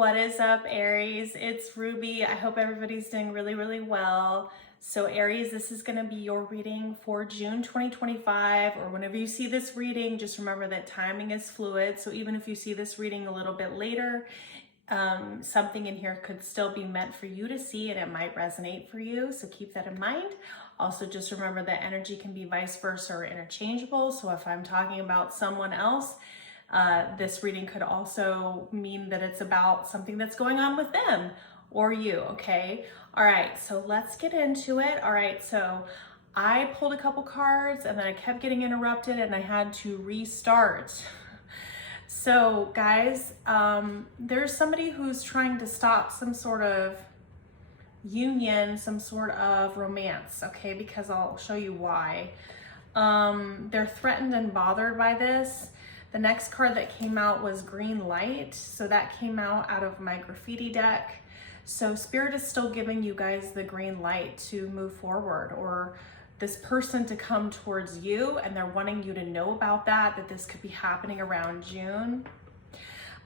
What is up, Aries? It's Ruby. I hope everybody's doing really, really well. So Aries, this is going to be your reading for June 2025, or whenever you see this reading, just remember that timing is fluid. So even if you see this reading a little bit later, something in here could still be meant for you to see and it might resonate for you. So keep that in mind. Also, just remember that energy can be vice versa or interchangeable. So if I'm talking about someone else, this reading could also mean that it's about something that's going on with them or you, okay? All right, so let's get into it. All right, so I pulled a couple cards and then I kept getting interrupted and I had to restart. So guys, there's somebody who's trying to stop some sort of union, some sort of romance, okay? Because I'll show you why. They're threatened and bothered by this. The next card that came out was Green Light. So that came out of my graffiti deck. So Spirit is still giving you guys the green light to move forward, or this person to come towards you, and they're wanting you to know about that this could be happening around June.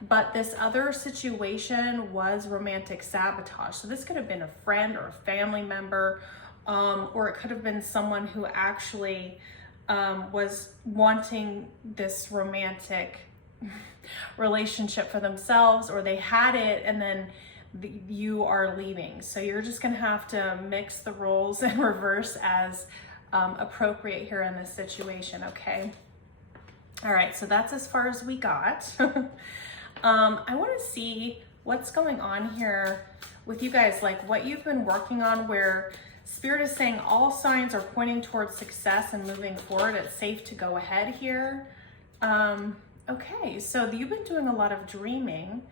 But this other situation was romantic sabotage. So this could have been a friend or a family member, or it could have been someone who actually was wanting this romantic relationship for themselves, or they had it and then you are leaving. So you're just gonna have to mix the roles in reverse as appropriate here in this situation, okay? All right, so that's as far as we got. I wanna see what's going on here with you guys, like what you've been working on, where Spirit is saying all signs are pointing towards success and moving forward. It's safe to go ahead here. Okay, so you've been doing a lot of dreaming,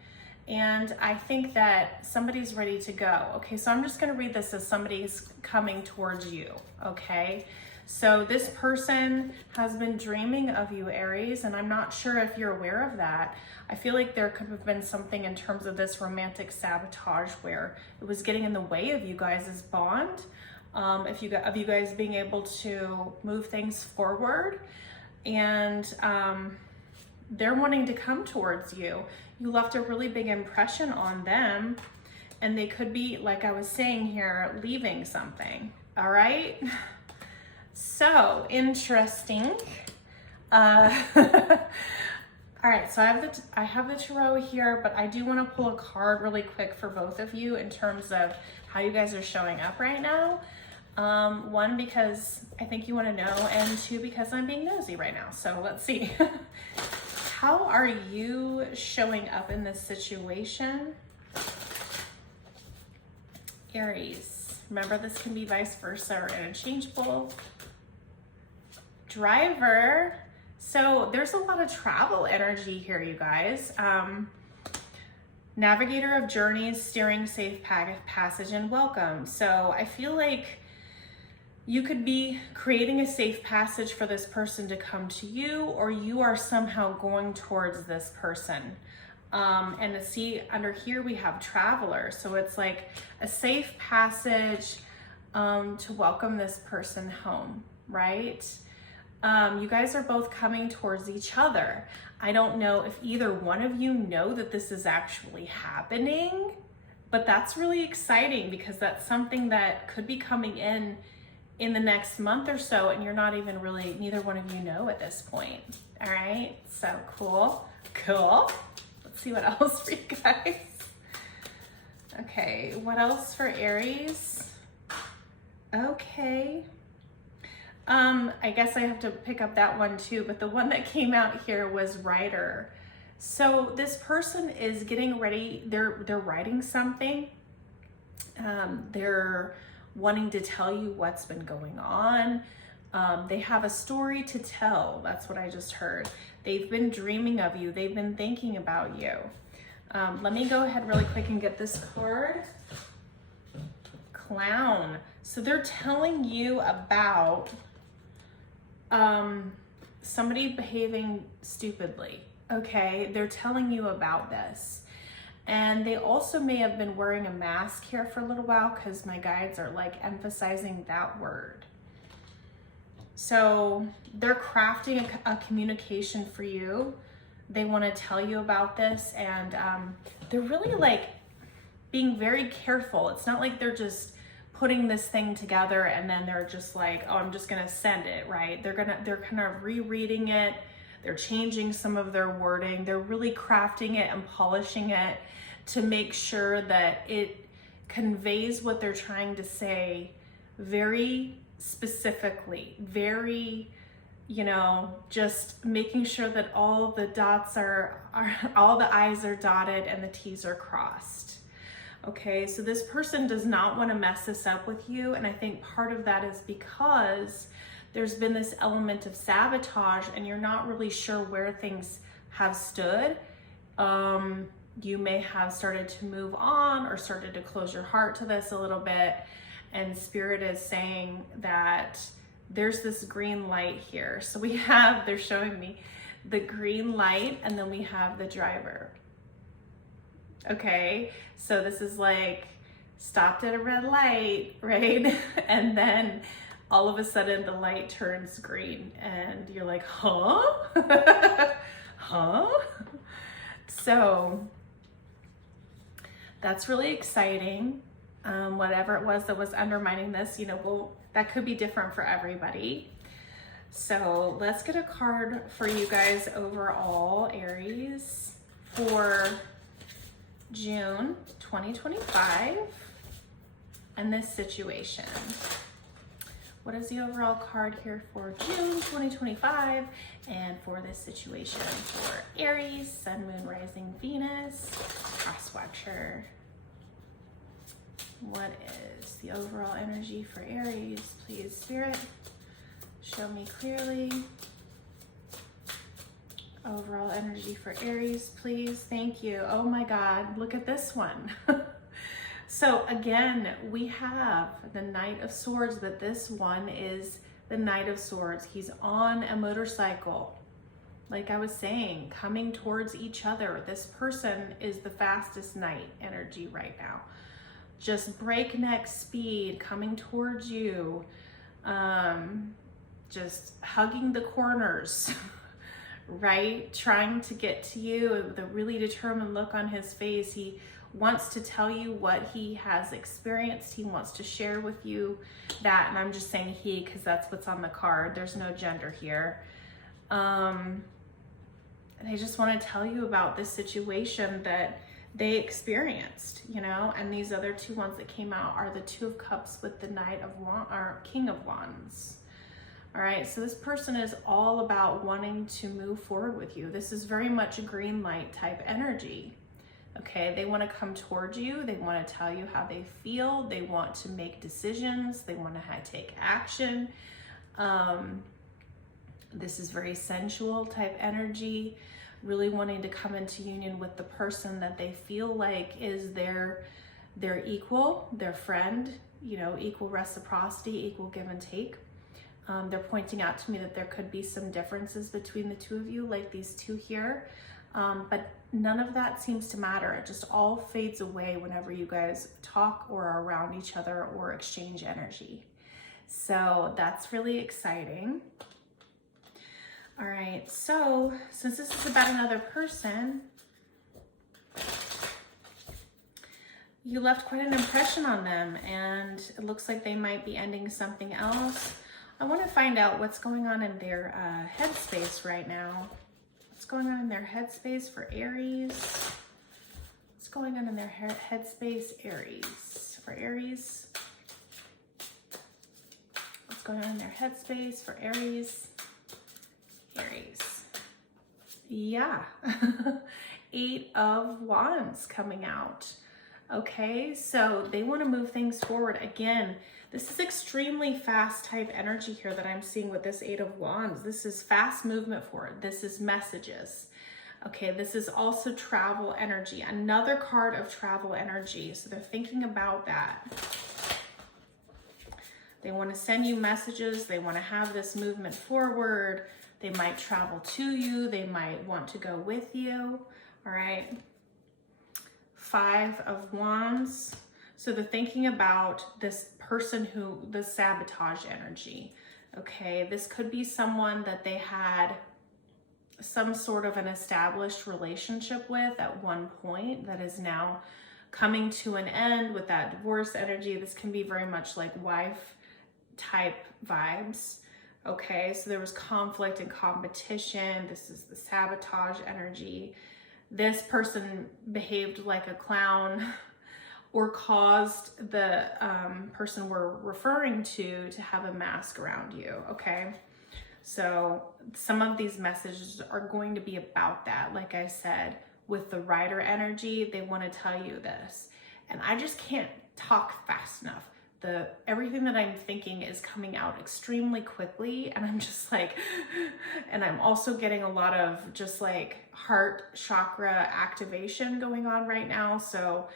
and I think that somebody's ready to go. Okay, so I'm just gonna read this as somebody's coming towards you, okay? So this person has been dreaming of you, Aries, and I'm not sure if you're aware of that. I feel like there could have been something in terms of this romantic sabotage where it was getting in the way of you guys' bond, of you guys being able to move things forward, and they're wanting to come towards you. You left a really big impression on them, and they could be, like I was saying here, leaving something, all right? So interesting. All right, so I have the tarot here, but I do want to pull a card really quick for both of you in terms of how you guys are showing up right now. One, because I think you want to know, and two, because I'm being nosy right now. So let's see. How are you showing up in this situation? Aries, remember this can be vice versa or interchangeable. Driver, so there's a lot of travel energy here, you guys. Navigator of journeys, steering safe passage and welcome. So I feel like you could be creating a safe passage for this person to come to you, or you are somehow going towards this person. And to see under here, we have traveler. So it's like a safe passage to welcome this person home, right? You guys are both coming towards each other. I don't know if either one of you know that this is actually happening, but that's really exciting because that's something that could be coming in the next month or so, and you're not even really, neither one of you know at this point. All right, so cool. Let's see what else for you guys. Okay, what else for Aries? Okay. I guess I have to pick up that one too, but the one that came out here was writer. So this person is getting ready, they're writing something. They're wanting to tell you what's been going on. They have a story to tell. That's what I just heard. They've been dreaming of you. They've been thinking about you. Let me go ahead really quick and get this card. Clown. So they're telling you about somebody behaving stupidly, okay? They're telling you about this. And they also may have been wearing a mask here for a little while because my guides are like emphasizing that word. So they're crafting a communication for you. they want to tell you about this, and they're really like being very careful. It's not like they're just putting this thing together and then they're just like, oh, I'm just gonna send it, right? They're kind of rereading it. They're changing some of their wording. They're really crafting it and polishing it to make sure that it conveys what they're trying to say very specifically, very, you know, just making sure that all the dots are all the I's are dotted and the T's are crossed. Okay, so this person does not want to mess this up with you, and I think part of that is because there's been this element of sabotage and you're not really sure where things have stood. You may have started to move on or started to close your heart to this a little bit, and Spirit is saying that there's this green light here. So we have, they're showing me the green light, and then we have the driver. Okay, so this is like stopped at a red light, right? And then all of a sudden the light turns green and you're like, huh? Huh? So that's really exciting. Whatever it was that was undermining this, you know, well, that could be different for everybody. So let's get a card for you guys overall, Aries, for June 2025 and this situation. What is the overall card here for June 2025 and for this situation for Aries, Sun, Moon, Rising, Venus, cross-watcher? What is the overall energy for Aries? Please, Spirit, show me clearly. Overall energy for Aries, please. Thank you. Oh my God, look at this one. So again, we have the Knight of Swords, but this one is the Knight of Swords. He's on a motorcycle. Like I was saying, coming towards each other. This person is the fastest knight energy right now. Just breakneck speed coming towards you. Just hugging the corners. Right? Trying to get to you with a really determined look on his face. He wants to tell you what he has experienced. He wants to share with you that, and I'm just saying he because that's what's on the card. There's no gender here. And they just want to tell you about this situation that they experienced, you know, and these other two ones that came out are the Two of Cups with the Knight of Wands, or King of Wands. All right, so this person is all about wanting to move forward with you. This is very much a green light type energy. Okay, they want to come towards you. They want to tell you how they feel. They want to make decisions. They want to take action. This is very sensual type energy, really wanting to come into union with the person that they feel like is their equal, their friend, you know, equal reciprocity, equal give and take. They're pointing out to me that there could be some differences between the two of you, like these two here. But none of that seems to matter. It just all fades away whenever you guys talk or are around each other or exchange energy. So that's really exciting. All right, so since this is about another person, you left quite an impression on them, and it looks like they might be ending something else. I want to find out what's going on in their headspace right now. What's going on in their headspace for Aries? What's going on in their headspace, Aries? For Aries? What's going on in their headspace for Aries? Aries. Yeah. 8 of Wands coming out. Okay, so they want to move things forward. Again, this is extremely fast type energy here that I'm seeing with this 8 of Wands. This is fast movement forward. This is messages. Okay, this is also travel energy. Another card of travel energy. So they're thinking about that. They want to send you messages. They want to have this movement forward. They might travel to you. They might want to go with you. All right. 5 of Wands. So they're thinking about this person who, the sabotage energy. Okay, this could be someone that they had some sort of an established relationship with at one point that is now coming to an end with that divorce energy. This can be very much like wife type vibes. Okay, so there was conflict and competition. This is the sabotage energy. This person behaved like a clown or caused the person we're referring to have a mask around you, okay? So some of these messages are going to be about that. Like I said, with the Rider energy, they want to tell you this. And I just can't talk fast enough. Everything that I'm thinking is coming out extremely quickly, and I'm just like, and I'm also getting a lot of just like heart chakra activation going on right now. So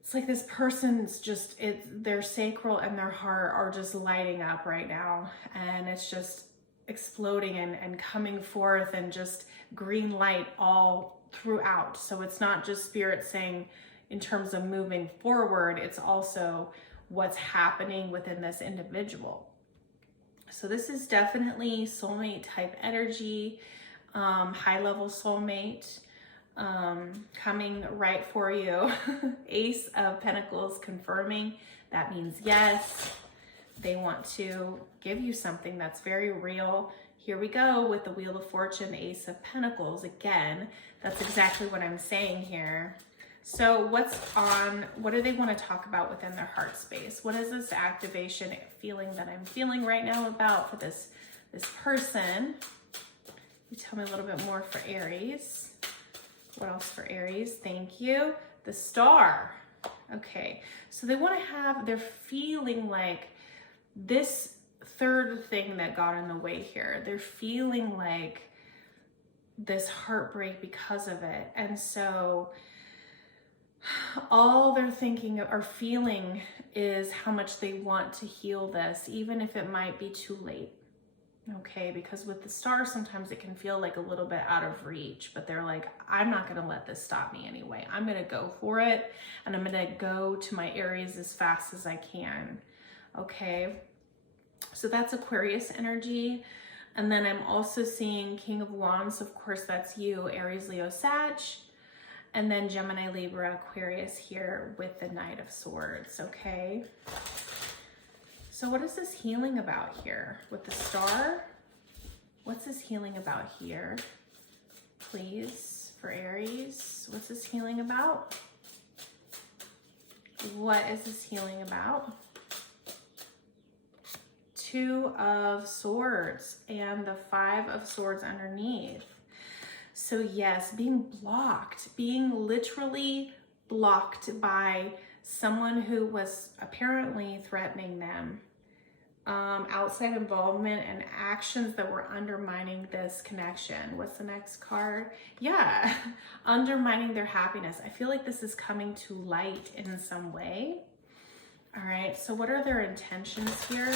it's like this person's just, their sacral and their heart are just lighting up right now, and it's just exploding and coming forth, and just green light all throughout. So it's not just spirit saying in terms of moving forward, it's also what's happening within this individual. So this is definitely soulmate type energy, high level soulmate coming right for you. Ace of Pentacles confirming. That means yes, they want to give you something that's very real. Here we go with the Wheel of Fortune, Ace of Pentacles. Again, that's exactly what I'm saying here. So what do they want to talk about within their heart space? What is this activation feeling that I'm feeling right now about for this person? You tell me a little bit more for Aries. What else for Aries? Thank you. The Star. Okay, so they're feeling like this third thing that got in the way here. They're feeling like this heartbreak because of it. And so all they're thinking or feeling is how much they want to heal this, even if it might be too late. Okay, because with the Star, sometimes it can feel like a little bit out of reach, but they're like, I'm not going to let this stop me anyway. I'm going to go for it, and I'm going to go to my Aries as fast as I can. Okay, so that's Aquarius energy. And then I'm also seeing King of Wands. Of course, that's you, Aries, Leo, Sag. And then Gemini, Libra, Aquarius here with the Knight of Swords, okay? So what is this healing about here with the Star? What's this healing about here? Please, for Aries, what's this healing about? What is this healing about? Two of Swords and the Five of Swords underneath. So yes, being blocked, being literally blocked by someone who was apparently threatening them. Outside involvement and actions that were undermining this connection. What's the next card? Yeah, undermining their happiness. I feel like this is coming to light in some way. All right, so what are their intentions here?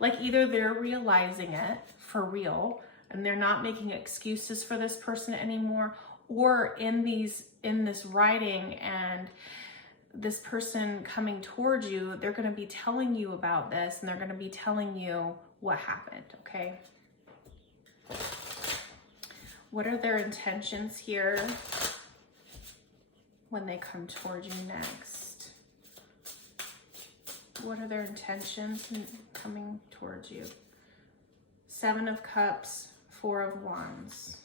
Like either they're realizing it for real and they're not making excuses for this person anymore, or in this writing and this person coming towards you, they're going to be telling you about this, and they're going to be telling you what happened, okay? What are their intentions here when they come towards you next? What are their intentions in coming towards you? Seven of Cups, Four of Wands.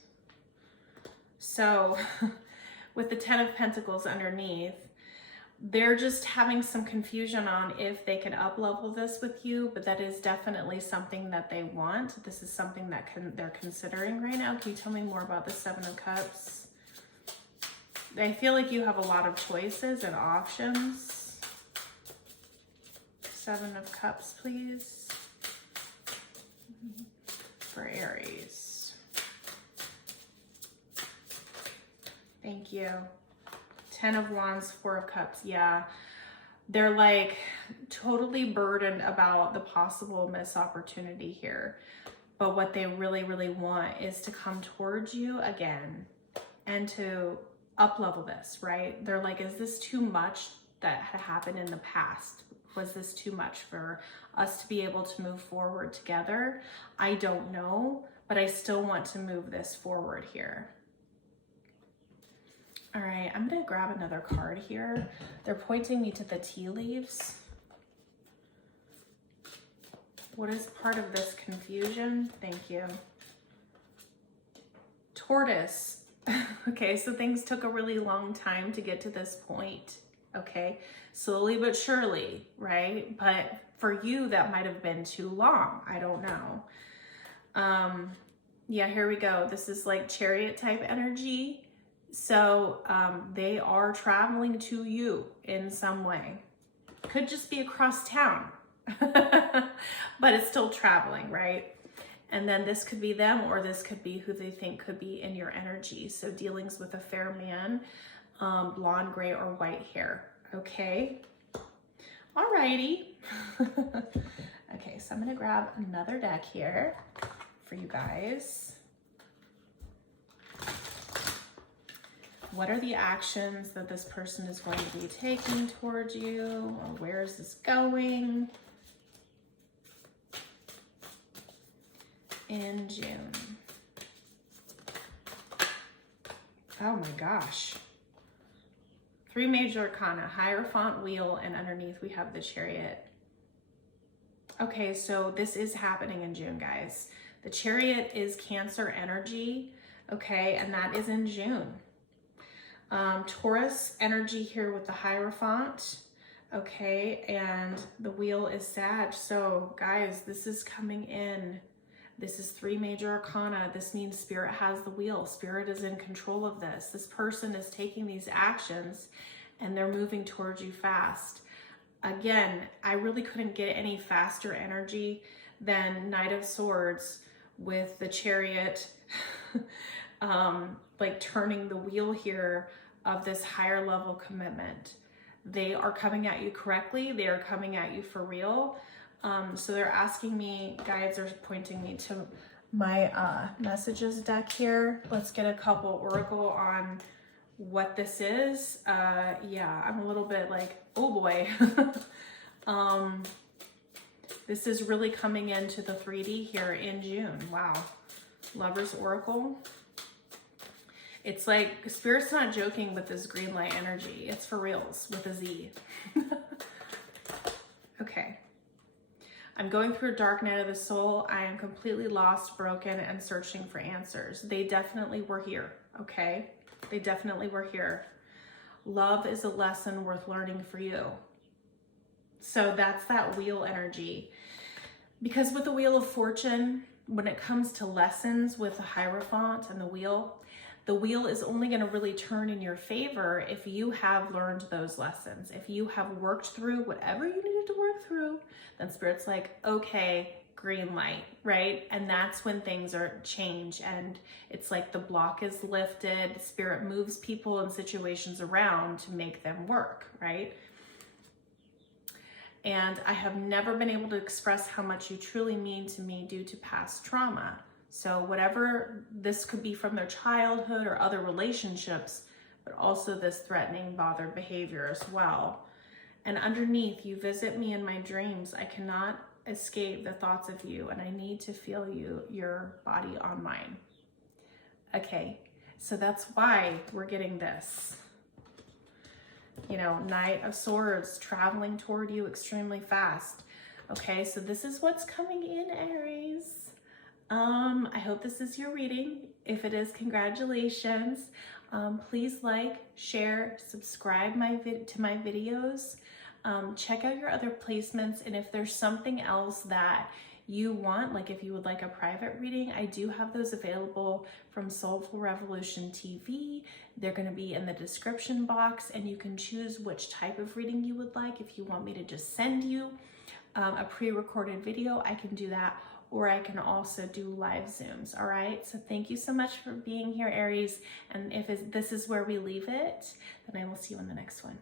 So with the Ten of Pentacles underneath, they're just having some confusion on if they can up-level this with you, but that is definitely something that they want. This is something that they're considering right now. Can you tell me more about the Seven of Cups? I feel like you have a lot of choices and options. Seven of Cups, please. For Aries. Thank you. Ten of Wands, Four of Cups. Yeah, they're like totally burdened about the possible missed opportunity here. But what they really, really want is to come towards you again and to up-level this, right? They're like, is this too much that had happened in the past? Was this too much for us to be able to move forward together? I don't know, but I still want to move this forward here. All right, I'm gonna grab another card here. They're pointing me to the tea leaves. What is part of this confusion? Thank you. Tortoise. Okay, so things took a really long time to get to this point. Okay, slowly but surely, right? But for you, that might have been too long. I don't know. Yeah, here we go. This is like Chariot type energy. So they are traveling to you in some way. Could just be across town, but it's still traveling, right? And then this could be them, or this could be who they think could be in your energy. So dealings with a fair man, blonde, gray, or white hair. Okay. Alrighty. Okay, so I'm gonna grab another deck here for you guys. What are the actions that this person is going to be taking towards you? Or where is this going in June? Oh my gosh. 3 major arcana, Hierophant, Wheel, and underneath we have the Chariot. Okay, so this is happening in June, guys. The Chariot is Cancer energy, okay, and that is in June. Taurus energy here with the Hierophant, okay, and the Wheel is Sag. So guys, this is coming in. This is 3 major arcana. This means Spirit has the wheel. Spirit is in control of this. This person is taking these actions and they're moving towards you fast. Again, I really couldn't get any faster energy than Knight of Swords with the Chariot, like turning the wheel here of this higher level commitment. They are coming at you correctly. They are coming at you for real. So they're asking me, guides are pointing me to my messages deck here. Let's get a couple oracle on what this is. Yeah, I'm a little bit like, oh boy. This is really coming into the 3D here in June. Wow. Lover's Oracle. It's like Spirit's not joking with this green light energy. It's for reals with a Z. Okay. I'm going through a dark night of the soul. I am completely lost, broken, and searching for answers. They definitely were here, okay? They definitely were here. Love is a lesson worth learning for you. So that's that wheel energy. Because with the Wheel of Fortune, when it comes to lessons with the Hierophant and the wheel is only going to really turn in your favor if you have learned those lessons. If you have worked through whatever you needed to work through, then Spirit's like, okay, green light, right? And that's when things are change and it's like the block is lifted. Spirit moves people and situations around to make them work, right? And I have never been able to express how much you truly mean to me due to past trauma. So whatever, this could be from their childhood or other relationships, but also this threatening, bothered behavior as well. And underneath, you visit me in my dreams. I cannot escape the thoughts of you, and I need to feel you, your body on mine. Okay, so that's why we're getting this. You know, Knight of Swords traveling toward you extremely fast. Okay, so this is what's coming in, Aries. I hope this is your reading. If it is, congratulations. Please like, share, subscribe to my videos. Check out your other placements, and if there's something else that you want, like if you would like a private reading, I do have those available from Soulful Revolution TV. They're going to be in the description box, and you can choose which type of reading you would like. If you want me to just send you a pre-recorded video, I can do that, or I can also do live Zooms. All right, so thank you so much for being here, Aries, and if this is where we leave it, then I will see you in the next one.